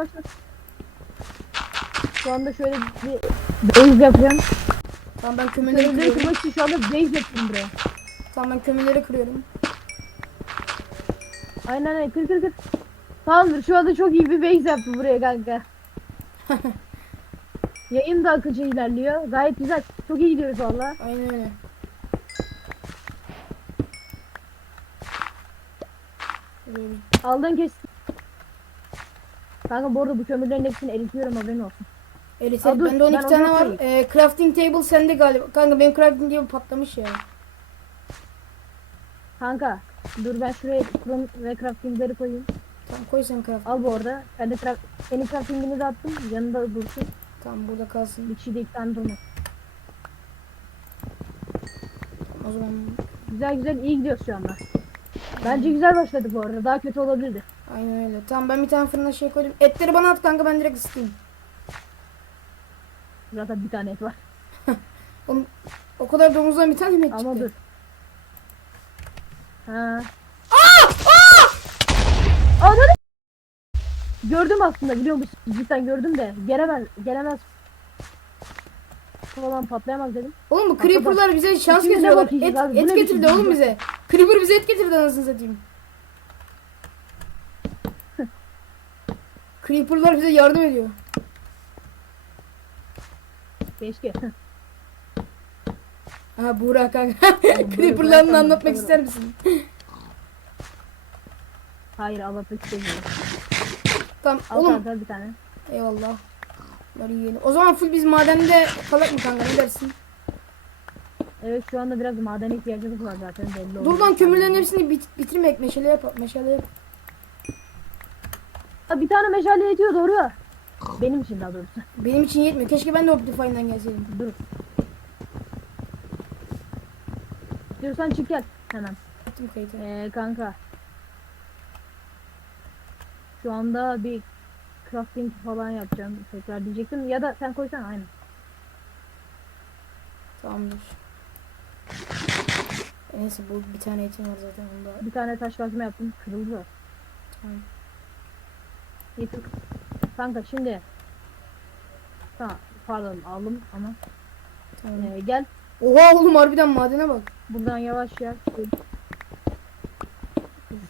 başla. Şu anda şöyle bir base yapacağım. Tamam ben kömürleri Kömürleri kırıyorum. kırmak için şu anda base yapıyorum buraya. Tamam ben kömürleri kırıyorum. Aynen aynen kır kır kır. Tamamdır şu anda çok iyi bir base yaptım buraya kanka. Yayın da akıcı ilerliyor. Gayet güzel. Çok iyi gidiyoruz valla. Aynen öyle. Buraya bir- Aldın kes. Kanka bu arada bu kömürlerin hepsini eritiyorum haberin olsun. Aa, dur, Bende 12 ben tane var. Ee, crafting table sende galiba. Kanka benim crafting table patlamış ya. Kanka dur ben şuraya fırın ve craftingleri koyayım. Tamam koy sen craft. Al bu arada. Ben de craft, senin craftingini de attım. Yanında dursun. Tamam burada kalsın. Bir kişi de iki tane durmaz. O zaman Güzel güzel iyi gidiyoruz şu anda. Bence güzel başladı bu arada. Daha kötü olabilirdi. Aynen öyle. Tamam ben bir tane fırına şey koydum. Etleri bana at kanka ben direkt ısıtayım. Zaten bir tane et var. Oğlum, o kadar domuzdan bir tane mi et Ama çıktı? dur. Ha. Ananı Gördüm aslında biliyor musun? Cidden gördüm de gelemez gelemez. Falan patlayamaz dedim. Oğlum bu creeper'lar bize şans getiriyorlar. Et, et getirdi oğlum bize. Creeper bize et getirdi anasını satayım. Creeper'lar bize yardım ediyor. Keşke. Ha Buğra kanka. Creeper'larını anlatmak ister misin? Hayır anlatmak istemiyorum. Tamam Al oğlum. kanka bir tane. Eyvallah. Bunları yiyelim. O zaman full biz madende kalak mı kanka ne dersin? Evet şu anda biraz maden ihtiyacımız var zaten belli oldu. Dur lan kömürlerin hepsini bit bitirmek meşale yap meşale yap. Ha, bir tane meşale yetiyor doğru. Benim için daha doğrusu. Benim için yetmiyor. Keşke ben de Optifine'dan gelseydim. Dur. Diyorsan çık gel hemen. Kayıtı. Ee, kanka. Şu anda bir crafting falan yapacağım tekrar diyecektim ya da sen koysan aynı. Tamamdır. E, Neyse bu bir tane etim var zaten onda. Bir tane taş kazma yaptım kırıldı. Tamam. Yeter. Kanka şimdi Tamam pardon aldım ama Tamam. ee, gel Oha oğlum harbiden madene bak. buradan yavaş yavaş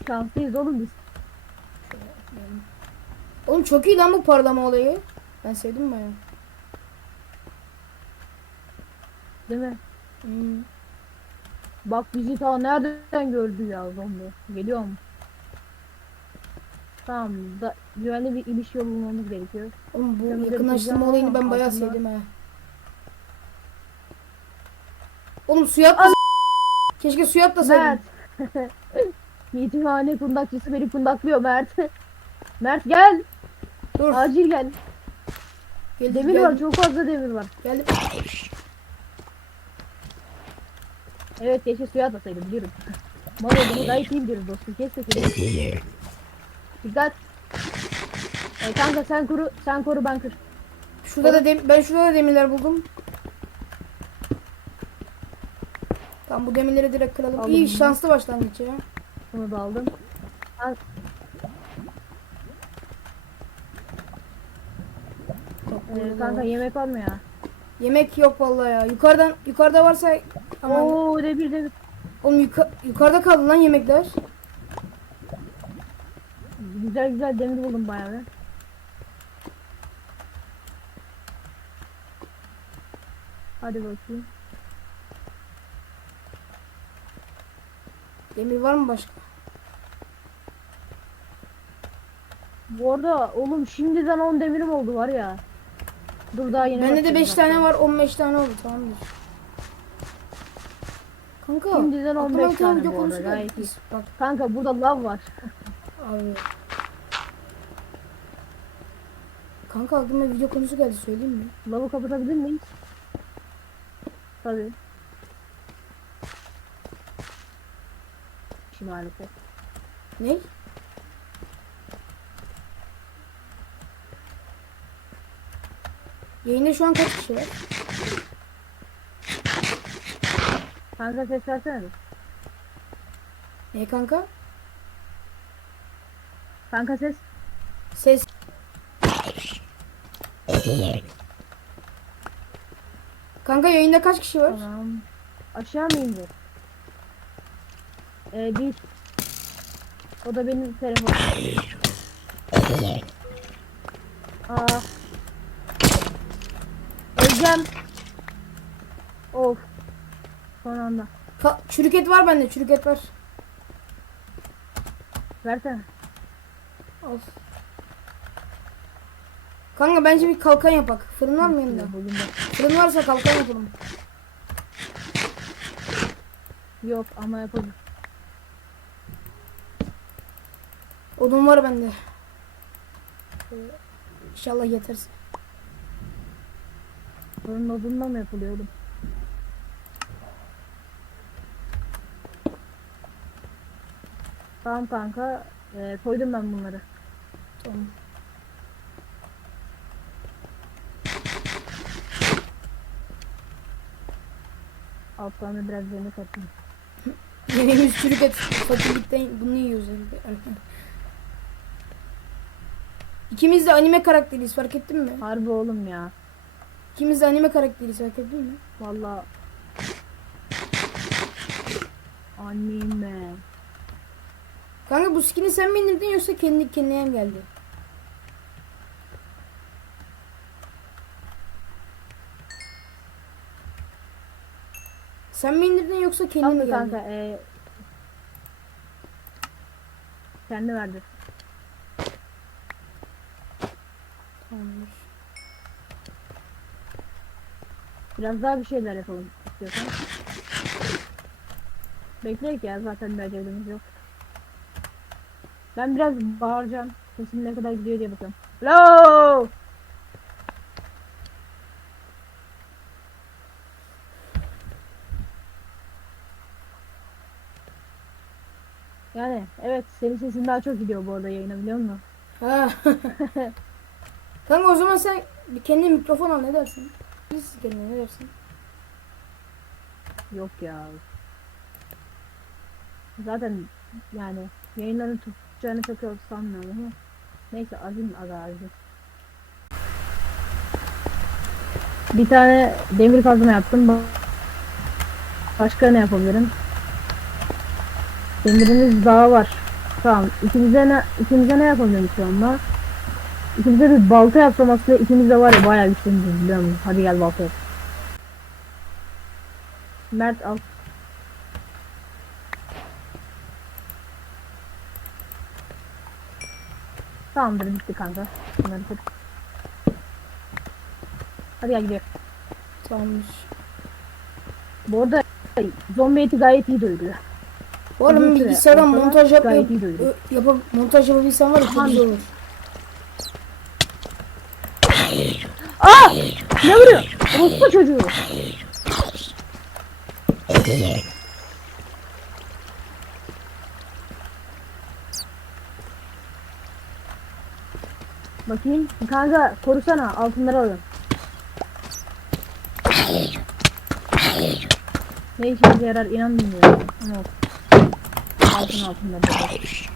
Şanslıyız oğlum biz. Oğlum çok iyi lan bu parlama olayı. Ben sevdim baya. Değil mi? Hmm. Bak bizi ta nereden gördü ya zombi. Geliyor mu? Tamam da güvenli bir iniş yolu bulmamız gerekiyor. Oğlum bu Kömürleri yakınlaştırma olayını ben bayağı altında- sevdim ha. Oğlum suya atla. Keşke suya atlasaydım. Mert. Yetimhane kundakçısı beni kundaklıyor Mert. Mert gel. Dur. Acil gel. Geldim, Demir geldim, var çok fazla demir var. Geldim. Evet keşke suya atlasaydım biliyorum. Mal olduğunu gayet iyi biliyoruz dostum. Kes sesini. Dikkat. E, kanka sen koru, sen koru ben kır. Şurada da dem- ben şurada da demirler buldum. Tamam bu demirleri direkt kıralım. Aldım İyi bunu. şanslı başlangıç ya. Bunu da aldım. Al. Ee, kanka yemek var mı ya? Yemek yok vallahi ya. Yukarıdan yukarıda varsa aman. Oo demir demir. Oğlum yuka- yukarıda kaldı lan yemekler. Güzel güzel demir buldum bayağı. Hadi bakayım. Demir var mı başka? Bu arada oğlum şimdiden 10 demirim oldu var ya. Dur daha yeni Bende de bakacağım 5 zaten. tane var 15 tane oldu tamamdır. Kanka. Şimdiden aklıma 15 bir tane tane bu konusu arada, geldi. gayet iyi. Bak Kanka burada lav var. abi. Kanka aklıma video konusu geldi söyleyeyim mi? Lavı kapatabilir miyiz? Tabii. Şimdi maalesef. Ne? Yayında şu an kaç kişi var? Kanka ses versene. Ne kanka? Kanka ses. Ses. Kanka yayında kaç kişi var? Tamam. Aşağı mı indi? Ee, bir. O da benim telefonum. Aa. Öleceğim. Of. Son anda. Ka- çürük et var bende çürük et var. Versene. Of. Kanka bence bir kalkan yapak. Fırın var mı yanında? Fırın varsa kalkan yapalım. Yok ama yapalım. Odun var bende. İnşallah yetersin. Fırın odunla mı yapılıyor oğlum? Tamam kanka. Ee, koydum ben bunları. Tamam. Altlarına biraz yemek atayım. Yemeğimiz çürük et. Fakirlikten bunu yiyoruz. İkimiz de anime karakteriyiz fark ettin mi? Harbi oğlum ya. İkimiz de anime karakteriyiz fark ettin mi? Valla. Anneme. Kanka bu skin'i sen mi indirdin yoksa kendi kendine mi geldi? Sen mi indirdin yoksa kendi mi Kanka. Ee, kendi verdi. Tamamdır. Biraz daha bir şeyler yapalım istiyorsan. Bekleyek ya zaten bir acelemiz yok. Ben biraz bağıracağım. Sesim ne kadar gidiyor diye bakıyorum. Hello! Yani evet senin sesin daha çok gidiyor bu arada yayına biliyor musun? Ha. kanka o zaman sen bir kendi mikrofon al ne dersin? Biz kendine ne dersin? Yok ya. Zaten yani yayınların tutacağını çok yok sanmıyorum ama. Neyse azim azim. Bir tane demir kazma yaptım. Ba- Başka ne yapabilirim? Demirimiz daha var. Tamam. İkimize ne, ikimize ne yapabilirim şu anda? İkimize bir balta yapsam aslında ikimiz de var ya bayağı güçlüyüz biliyor musun? Hadi gel balta yap. Mert al. Tamamdır bitti kanka. Bunları kır. Hadi gel gidelim. Tamamdır. Bu arada zombi eti gayet iyi doyuruyor. Bu arada Uzun süre bilgisayardan montaj yap, gayet yap, iyi doyuruyor. yap, montaj yapabilsen var ya çok güzel olur. Aa! Ne vuruyor? Orospu çocuğu. Bakayım. Kanka korusana. Altınları alıyorum. Ne işimize yarar inan bilmiyorum. Ama. Altın altınları. da var.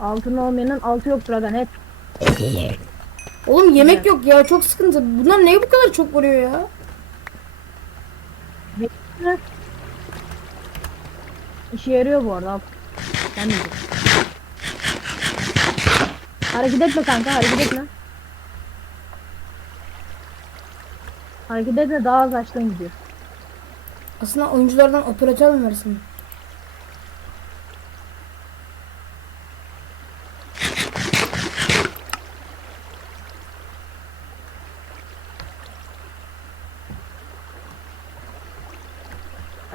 Altın olmayanın altı yoktur aga net. Oğlum yemek yok ya çok sıkıntı. Bunlar neye bu kadar çok vuruyor ya? İşe yarıyor bu arada. al. Ben de. Hareket etme kanka hareket etme. Hareket etme daha az açtan gidiyor. Aslında oyunculardan operatör mü versin?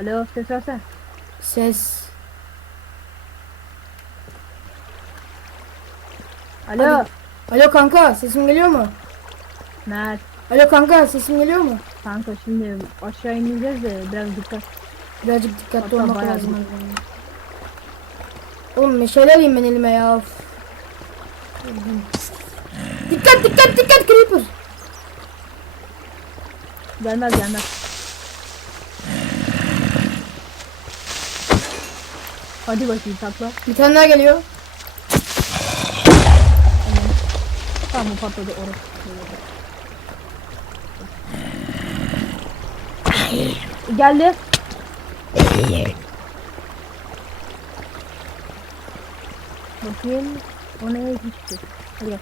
Alo ses versene. Ses. Alo. Hadi. Alo kanka sesim geliyor mu? Mert. Alo kanka sesim geliyor mu? Kanka şimdi aşağı ineceğiz de biraz dikkat. Birazcık dikkatli Hatta olmak lazım. Oğlum meşale alayım ben elime ya. Of. Dikkat dikkat dikkat creeper. Gelmez gelmez. Hadi bakayım takla. Bir tane daha geliyor. Tamam bu patladı orası. Geldi. Bakayım. O neye gitti? Hadi.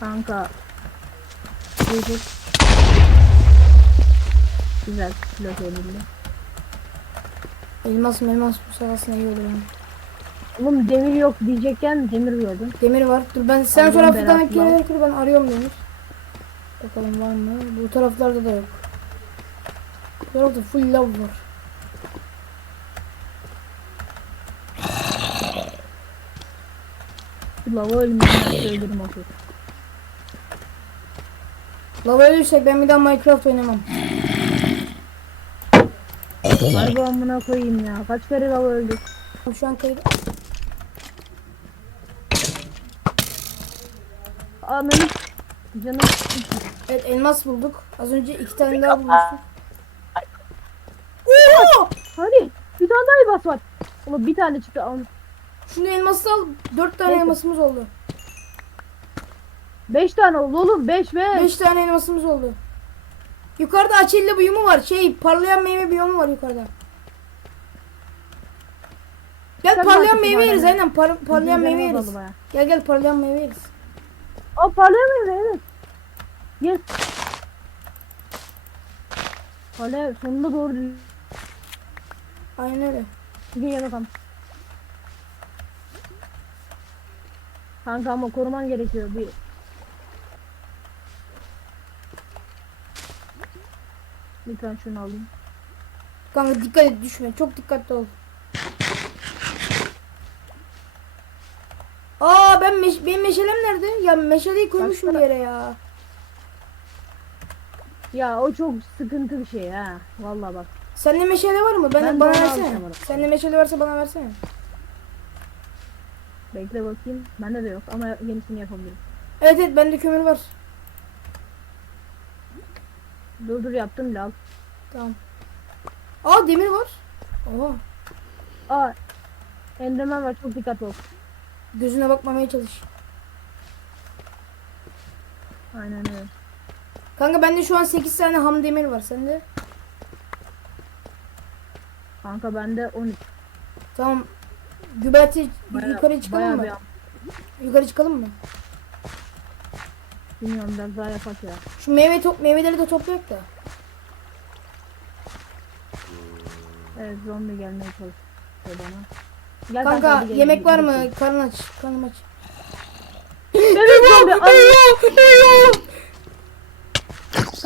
Kanka. Bulduk. Güzel. Pilot elinde. Elmas elmas bu sırasında iyi olur yani. Oğlum demir yok diyecekken demir gördüm. Demir var. Dur ben sen Allah'ım taraftan belasını gel kır ben arıyorum demir. Bakalım var mı? Bu taraflarda da yok. Bu tarafta full lav var. Lava söylerim o kız. Lava ölürsek ben bir daha Minecraft oynamam. Harbi amına koyayım ya. Kaç kere lava öldük. Şu an kayıt. Ananı canım. Evet elmas bulduk. Az önce iki tane daha bulmuştuk. Oo! Hadi bir tane daha elmas var. Oğlum bir tane çıktı. Al. Şunu elması al. Dört tane Neyse. elmasımız oldu. Beş tane oldu oğlum. Beş beş. Beş tane elmasımız oldu. Yukarıda açelli biyomu var. Şey parlayan meyve biyomu var yukarıda. Gel Sen parlayan meyve yeriz aynen par- parlayan meyve yeriz. Gel gel parlayan meyve yeriz. Aa parlayamayız evet. Yes. Parlaya sonunda doğru Aynen öyle. gel bakalım. Kanka ama koruman gerekiyor bir. Lütfen şunu alayım. Kanka dikkat et düşme. Çok dikkatli ol. Aa ben meş benim meşalem nerede? Ya meşaleyi koymuşum bir yere ya. Ya o çok sıkıntı bir şey ha. Vallahi bak. Sende meşale var mı? Ben, Ben bana versene. Sende meşale varsa bana versene. Bekle bakayım. Bende de yok ama yenisini yapabilirim. Evet evet bende kömür var. Dur dur yaptım al. Tamam. Aa demir var. Oha. Aa. Enderman var çok dikkatli ol. Gözüne bakmamaya çalış. Aynen öyle. Kanka bende şu an 8 tane ham demir var. Sende? Kanka bende 13. Tamam. Bayağı- yukarı çıkalım mı? Yukarı çıkalım mı? Bilmiyorum biraz daha yapak ya. Şu meyve top meyveleri de toplayak da. Evet zombi gelmeye çalışıyor bana. Gel Kanka yemek var mı? Karnın aç. Karnım aç. Evet zombi. Eyvah! Eyvah!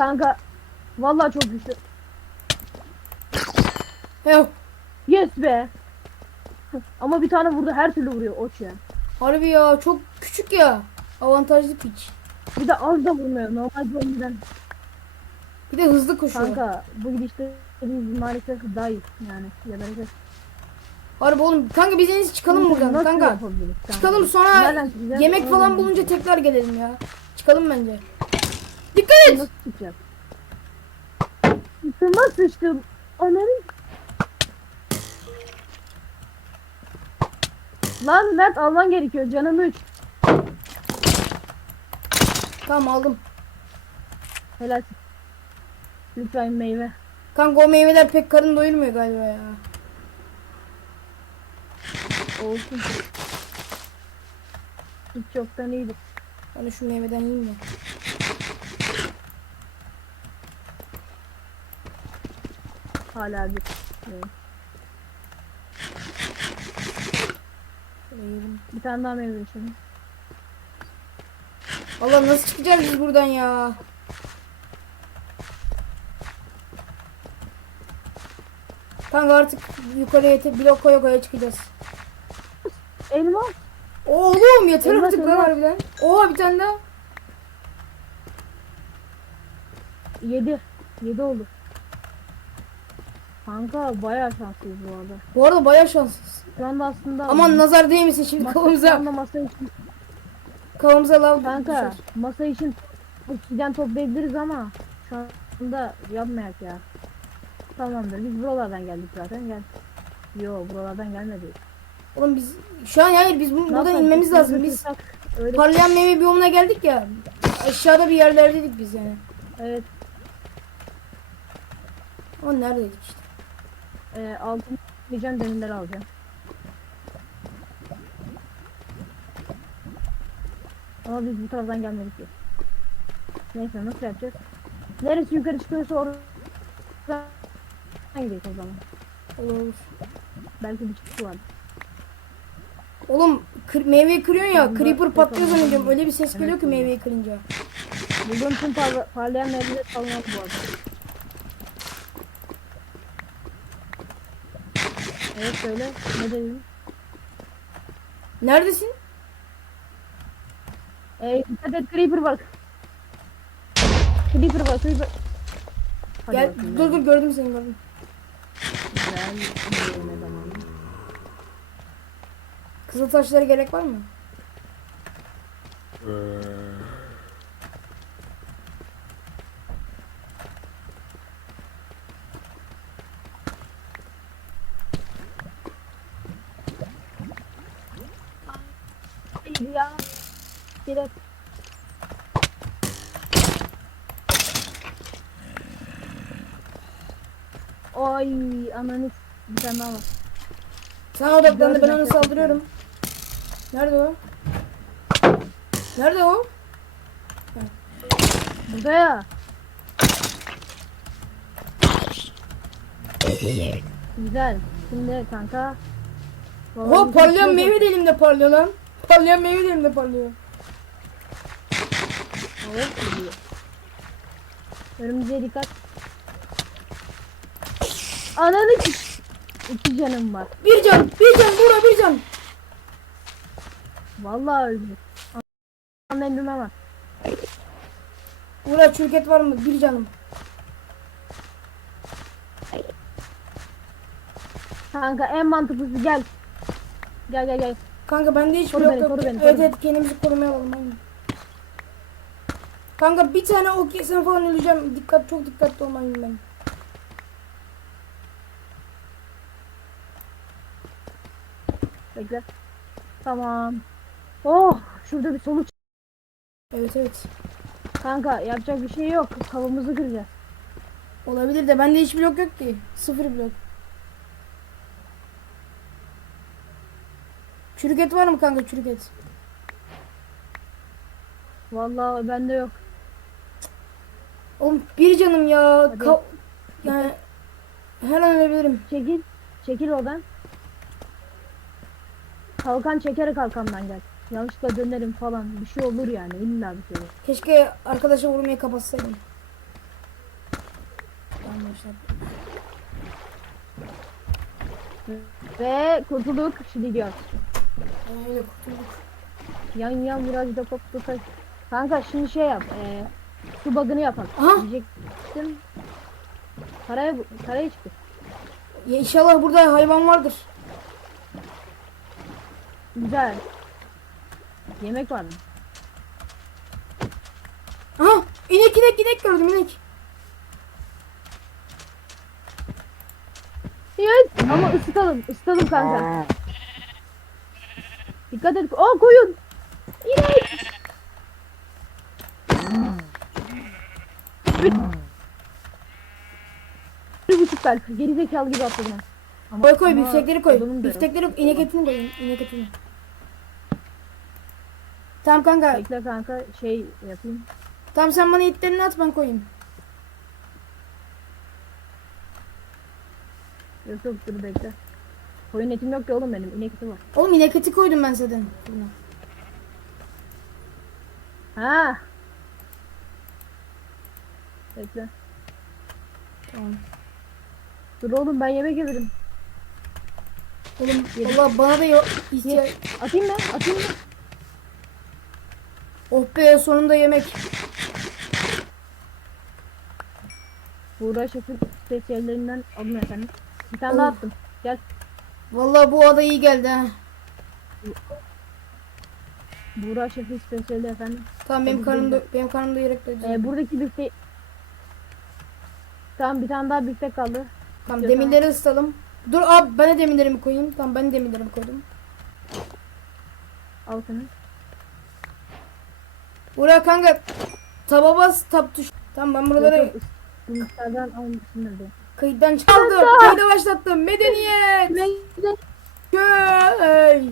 kanka. Vallahi çok güçlü. Yok. Yes be. Ama bir tane vurdu her türlü vuruyor oç ya. Harbi ya çok küçük ya. Avantajlı piç. Bir de az da vurmuyor. Normal zombiden. Bir de hızlı koşuyor. Kanka bu gidişte biz maalesef daha iyi yani. Gebereceğiz. Harbi oğlum. Kanka biz en iyisi çıkalım buradan kanka. Çıkalım sonra Nereden çıkacağız? yemek Onu falan bulunca tekrar gelelim ya. Çıkalım bence. Dikkat et. Nasıl çıkacağız? Sıçtıma sıçtım. Ananı. Lan Mert alman gerekiyor canım 3. Tamam aldım. Helal. Lütfen meyve. Kanka o meyveler pek karın doyurmuyor galiba ya. Olsun. Hiç çoktan iyidir. Ben de şu meyveden yiyeyim de. Hala bir. Yiyelim. Bir tane daha meyve içelim. Allah nasıl çıkacağız biz buradan ya? Kanka artık yukarıya blok koya koya çıkacağız. Elma. Oğlum yeter Elmas, artık lan harbiden. Oha bir tane daha. 7. 7 oldu. Kanka bayağı şanslıyız bu arada. Bu arada bayağı şanssız. Şu anda aslında Aman nazar değmesin şimdi masa, şu anda masa Kafamıza lav kanka düşer. masa için oksijen toplayabiliriz ama şu anda yapmayak ya. Tamamdır. Biz buralardan geldik zaten. Gel. Yo buralardan gelmedik. Oğlum biz şu an hayır biz bu- buradan yapalım? inmemiz lazım. Biz Öyle. parlayan meyve biyomuna geldik ya. Aşağıda bir yerlerdeydik biz yani. Evet. Ama neredeydik işte. E, altın diyeceğim demirleri alacağım. Ama biz bu taraftan gelmedik ki. Neyse nasıl yapacağız? Neresi yukarı çıkıyorsa oradan gidelim o zaman. Olur olur. Belki bir çıkışı var. Oğlum kır, meyveyi kırıyorsun ya. Bunda Creeper patlıyor zannediyorum. Öyle bir ses geliyor ki meyveyi kırınca. Bulduğum tüm parla parlayan meyveleri salınalım bu arada. Evet söyle. Ne dedin? Neredesin? Ee, dikkat et Creeper bak. Creeper bak Creeper. Hadi Gel bakayım, dur dur gördüm seni gördüm. Güzel. Ne zaman? Kızıl taşlara gerek var mı? Hayır ya. Direkt. Ay ananı bir tane daha var. Sana odaklandı ben ona saldırıyorum. Nerede o? Nerede o? Burada ya. Güzel. Şimdi kanka. O Vallahi parlayan şey meyve de elimde parlıyor lan. Parlayan meyve de elimde parlıyor. Evet. Örümceğe dikkat. Ananı ki- İki canım var. Bir can, bir can, Buğra bir can. Vallahi öldü. Anam emrime var. Buğra çürket var mı? Bir canım. Kanka en mantıklısı gel. Gel gel gel. Kanka bende hiç Koru blok beni, yok. koru beni, koru evet beni. evet kendimizi korumaya alalım aynen. Kanka bir tane ok yesem falan öleceğim. Dikkat çok dikkatli olmalıyım ben. Bekle. Tamam. Oh şurada bir soluk. Evet evet. Kanka yapacak bir şey yok. Kavamızı kıracağız. Olabilir de bende hiç blok yok ki. Sıfır blok. Çürük et var mı kanka çürük et? Vallahi bende yok. Oğlum bir canım ya. Ka- yani her an ölebilirim. Çekil. Çekil oradan. Kalkan çekerek kalkandan gel. Yanlışlıkla dönerim falan. Bir şey olur yani. İlla bir şey olur. Keşke arkadaşa vurmayı kapatsaydım. Arkadaşlar. Ve kurtulduk. Şimdi gör. Öyle kurtulduk. Yan yan virajda koptu. kaç- Kanka şimdi şey yap. E, su bug'ını yapalım. Aha. Diyecektim. Karaya, karaya çıktı. Ya inşallah burada hayvan vardır. Güzel. Yemek var mı? Aha inek inek inek gördüm inek. Yes. Ama ısıtalım. ısıtalım kanka. Dikkat et. Aa koyun. İnek. Üç. Bir buçuk kalp. Geri zekalı gibi atladım. Koy koy biftekleri koy. Biftekleri inek etini koy. inek etini. Tamam kanka. Bekle kanka şey yapayım. Tamam sen bana etlerini at ben koyayım. Yok yok dur bekle. Koyun etim yok ki oğlum benim. İnek eti var. Oğlum inek eti koydum ben zaten. Buna. Ha. Bekle. Tamam. Dur oğlum ben yemek yedim. Oğlum valla bana da yok. Atayım mı? Atayım mı? Oh be sonunda yemek. Buğra Şef'in spesiyallerinden alın efendim. Bir tane daha attım. Gel. Vallahi bu ada iyi geldi ha. Buğra Şef'in spesiyali efendim. Tamam benim Tabii, karnım tabii. do- benim karnım doyarak doyacak. Ee, buradaki bifte... Tamam bir tane daha biftek kaldı. tamam ya demirleri ısıtalım. Dur abi ben de demirlerimi koyayım. Tamam ben de demirlerimi koydum. Al seni. Buraya kanka taba bas tap tuş. Tamam ben buraları Bilgisayardan almışsındır diye. kayıttan çıkardım. Kayda başlattım. Medeniyet. Neyse. Köy.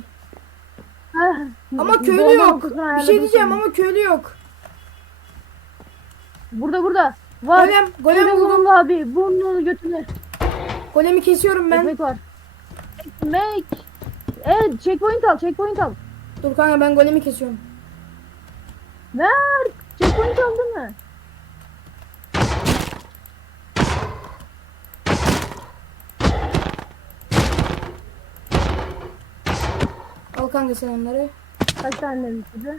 Ama köylü yok. Bir şey diyeceğim ama köylü yok. Burada burada. Var. Golem, golem Golem buldum. bulundu abi. Burnunu götüne. Golemi kesiyorum ben. Ekmek var. Ekmek. Evet checkpoint al checkpoint al. Dur kanka ben golemi kesiyorum. Ver. Checkpoint aldın mı? Al kanka sen onları. Kaç tane size?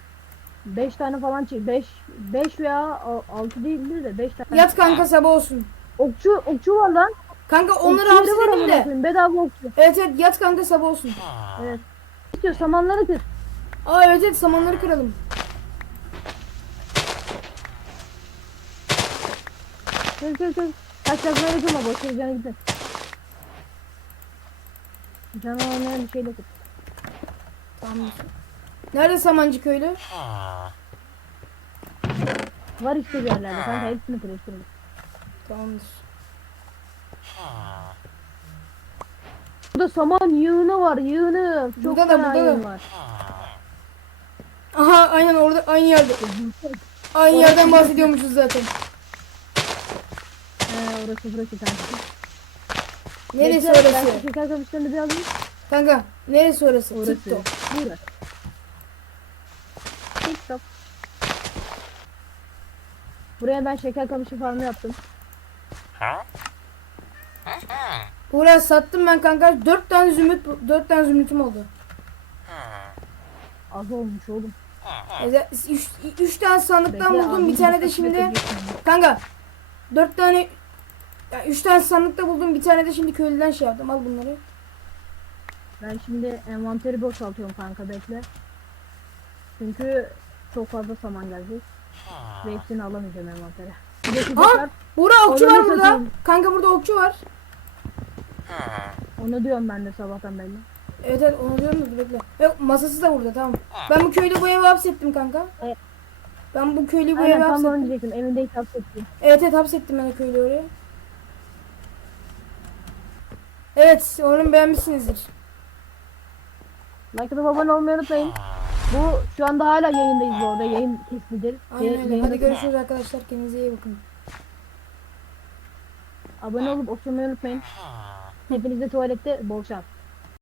5 tane falan çek. 5 5 veya 6 değildir de 5 tane. Yat kanka sabah olsun. Okçu okçu var lan. Kanka onları hapsedelim amına de. Bedava okçu. Evet evet yat kanka sabah olsun. Evet. İstiyor samanları kır. Aa evet evet samanları kıralım. Kır kır kır. Kaç yazmayı kırma boş ver canı gidin. Canı olmayan bir şeyle kır. Tamam. Nerede Samancı köylü? Var işte bir yerlerde kanka hepsini kır hepsini. Tamamdır. Burada saman yığını var yığını. Çok Burada da, burada da. var. Aha aynen orada aynı yerde. Aynı yerden bahsediyormuşuz zaten. He orası burası kanka. Neresi Bekle, Ben orası? şu şeker kamışlarını bir alayım. Kanka neresi orası? Orası. TikTok. Burası. TikTok. Buraya ben şeker kamışı farmı yaptım. Buraya sattım ben kanka. 4 tane zümrüt 4 tane zümrütüm oldu. Az olmuş oğlum. 3 tane sandıktan Bekle, buldum. Bir tane de şimdi kanka 4 tane 3 tane sandıkta buldum. Bir tane de şimdi köylüden şey yaptım. Al bunları. Ben şimdi envanteri boşaltıyorum kanka bekle. Çünkü çok fazla saman gelecek. Ve hepsini alamayacağım envantere. Bir de Aa! Buğra okçu var da burada. satayım. Kanka burada okçu var. onu diyorum ben de sabahtan beri. Evet evet onu diyorum da bekle. Yok masası da burada tamam. Ben bu köylü bu eve hapsettim kanka. Evet. Ben bu köylüyü bu Aynen eve tam da onu hapsettim. diyecektim. Evinde hiç hapsettim. Evet evet hapsettim ben o köylüyü oraya. Evet umarım beğenmişsinizdir. Like atıp abone olmayı unutmayın. Bu şu anda hala yayındayız bu arada. Yayın keslidir. Aynen öyle. Hadi görüşürüz arkadaşlar. Kendinize iyi bakın. Abone olup oturmayı unutmayın. Hepinize tuvalette bol şans.